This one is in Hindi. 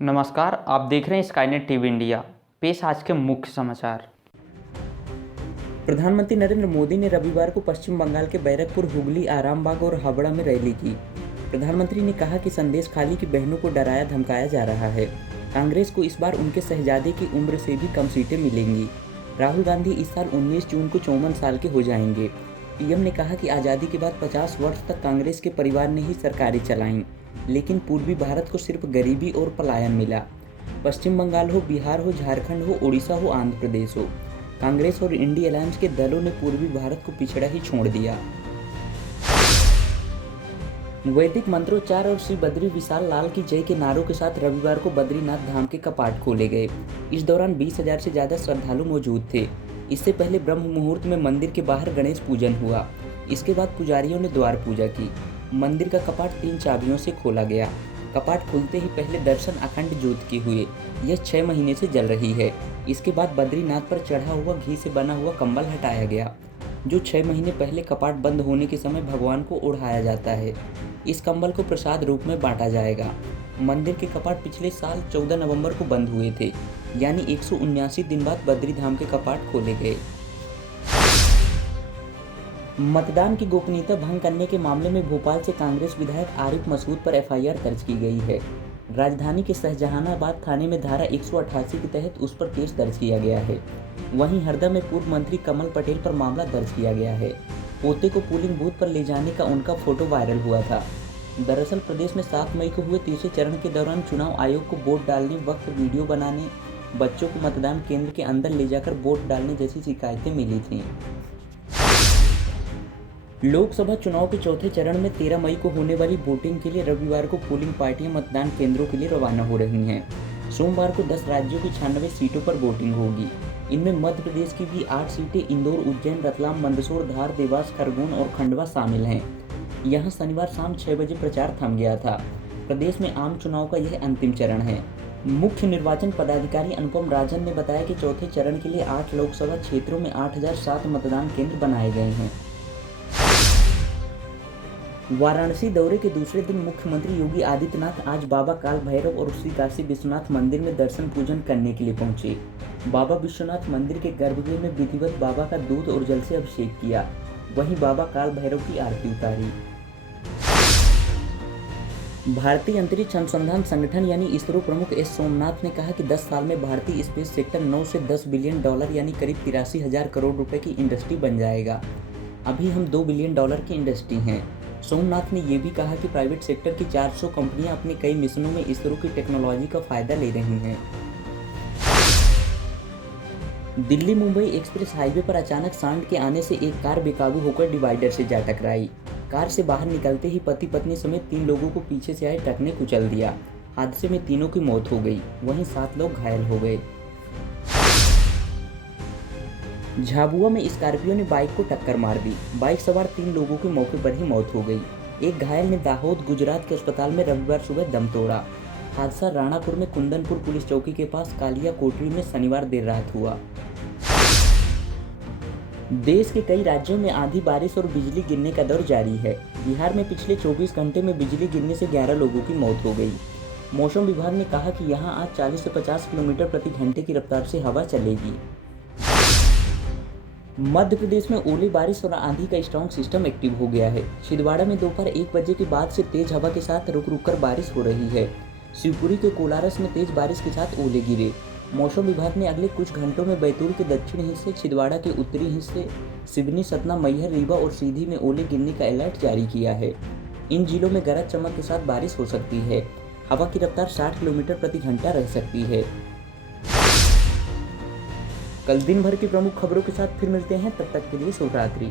नमस्कार, आप देख रहे हैं स्काईनेट टीवी इंडिया। पेश आज के मुख्य समाचार। प्रधानमंत्री नरेंद्र मोदी ने रविवार को पश्चिम बंगाल के बैरकपुर, हुगली, आरामबाग और हावड़ा में रैली की। प्रधानमंत्री ने कहा कि संदेश खाली की बहनों को डराया धमकाया जा रहा है। कांग्रेस को इस बार उनके शहजादे की उम्र से भी कम सीटें मिलेंगी। राहुल गांधी इस साल 19 जून को 54 साल के हो जाएंगे। पीएम ने कहा कि आज़ादी के बाद 50 वर्ष तक कांग्रेस के परिवार ने ही सरकारें चलाईं, लेकिन पूर्वी भारत को सिर्फ गरीबी और पलायन मिला। पश्चिम बंगाल हो, बिहार हो, झारखंड हो, उड़ीसा हो, आंध्र प्रदेश हो, कांग्रेस और इंडी अलायंस के दलों ने पूर्वी भारत को पिछड़ा ही छोड़ दिया। वैदिक मंत्रोच्चार और श्री बद्री विशाल लाल की जय के नारों के साथ रविवार को बद्रीनाथ धाम के कपाट खोले गए। इस दौरान 20,000 से ज्यादा श्रद्धालु मौजूद थे। इससे पहले ब्रह्म मुहूर्त में मंदिर के बाहर गणेश पूजन हुआ। इसके बाद पुजारियों ने द्वार पूजा की। मंदिर का कपाट 3 चाबियों से खोला गया। कपाट खुलते ही पहले दर्शन अखंड ज्योत के हुए। यह 6 महीने से जल रही है। इसके बाद बद्रीनाथ पर चढ़ा हुआ घी से बना हुआ कंबल हटाया गया, जो 6 महीने पहले कपाट बंद होने के समय भगवान को ओढ़ाया जाता है। इस कंबल को प्रसाद रूप में बांटा जाएगा। मंदिर के कपाट पिछले साल 14 नवंबर को बंद हुए थे, यानी 179 दिन बाद बद्री धाम के कपाट खोले गए। मतदान की गोपनीयता भंग करने के मामले में भोपाल से कांग्रेस विधायक आरिफ मसूद पर एफआईआर दर्ज की गई है। राजधानी के शाहजहानाबाद थाने में धारा 188 के तहत उस पर केस दर्ज किया गया है। वहीं हरदा में पूर्व मंत्री कमल पटेल पर मामला दर्ज किया गया है। पोते को पोलिंग बूथ पर ले जाने का उनका फोटो वायरल हुआ था। दरअसल प्रदेश में 7 मई को हुए तीसरे चरण के दौरान चुनाव आयोग को वोट डालने वक्त वीडियो बनाने, बच्चों को मतदान केंद्र के अंदर ले जाकर वोट डालने जैसी शिकायतें मिली थीं। लोकसभा चुनाव के चौथे चरण में 13 मई को होने वाली वोटिंग के लिए रविवार को पोलिंग पार्टियां मतदान केंद्रों के लिए रवाना हो रही हैं। सोमवार को 10 राज्यों की 96 सीटों पर वोटिंग होगी। इनमें मध्य प्रदेश की भी 8 सीटें इंदौर, उज्जैन, रतलाम, मंदसौर, धार, देवास, खरगोन और खंडवा शामिल हैं। यहां शनिवार शाम 6 बजे प्रचार थम गया था। प्रदेश में आम चुनाव का यह अंतिम चरण है। मुख्य निर्वाचन पदाधिकारी अनुपम राजन ने बताया कि चौथे चरण के लिए 8 लोकसभा क्षेत्रों में 8007 मतदान केंद्र बनाए गए हैं। वाराणसी दौरे के दूसरे दिन मुख्यमंत्री योगी आदित्यनाथ आज बाबा काल भैरव और श्री काशी विश्वनाथ मंदिर में दर्शन पूजन करने के लिए पहुंचे। बाबा विश्वनाथ मंदिर के गर्भगृह में विधिवत बाबा का दूध और जल से अभिषेक किया। वहीं बाबा काल भैरव की आरती उतारी। भारतीय अंतरिक्ष अनुसंधान संगठन यानी इसरो प्रमुख एस सोमनाथ ने कहा कि 10 साल में भारतीय स्पेस सेक्टर 9 से 10 बिलियन डॉलर यानी करीब 83,000 करोड़ रुपए की इंडस्ट्री बन जाएगा। अभी हम 2 बिलियन डॉलर की इंडस्ट्री हैं। सोमनाथ ने यह भी कहा कि प्राइवेट सेक्टर की 400 कंपनियां अपने कई मिशनों में इसरो की टेक्नोलॉजी का फायदा ले रही हैं। दिल्ली मुंबई एक्सप्रेस हाईवे पर अचानक सांड के आने से एक कार बेकाबू होकर डिवाइडर से जा टकराई। कार से बाहर निकलते ही पति पत्नी समेत 3 लोगों को पीछे से आए ट्रक ने कुचल दिया। हादसे में तीनों की मौत हो गई, वहीं 7 लोग घायल हो गए। झाबुआ में स्कॉर्पियो ने बाइक को टक्कर मार दी। बाइक सवार 3 लोगों की मौके पर ही मौत हो गई। एक घायल ने दाहोद गुजरात के अस्पताल में रविवार सुबह दम तोड़ा। हादसा राणापुर में कुंदनपुर पुलिस चौकी के पास कालिया कोटरी में शनिवार देर रात हुआ। देश के कई राज्यों में आंधी, बारिश और बिजली गिरने का दौर जारी है। बिहार में पिछले 24 घंटे में बिजली गिरने से 11 लोगों की मौत हो गई। मौसम विभाग ने कहा कि यहां आज 40 से 50 किलोमीटर प्रति घंटे की रफ्तार से हवा चलेगी। मध्य प्रदेश में ओले बारिश और आंधी का स्ट्रॉन्ग सिस्टम एक्टिव हो गया है। छिंदवाड़ा में दोपहर 1 बजे के बाद से तेज हवा के साथ रुक रुक कर बारिश हो रही है। शिवपुरी के कोलारस में तेज बारिश के साथ ओले गिरे। मौसम विभाग ने अगले कुछ घंटों में बैतूल के दक्षिणी हिस्से, छिंदवाड़ा के उत्तरी हिस्से, सिवनी, सतना, मैहर, रीवा और सीधी में ओले गिरने का अलर्ट जारी किया है। इन जिलों में गरज चमक के साथ बारिश हो सकती है। हवा की रफ्तार 60 किलोमीटर प्रति घंटा रह सकती है। कल दिन भर की प्रमुख खबरों के साथ फिर मिलते हैं, तब तक के लिए शुभ रात्रि।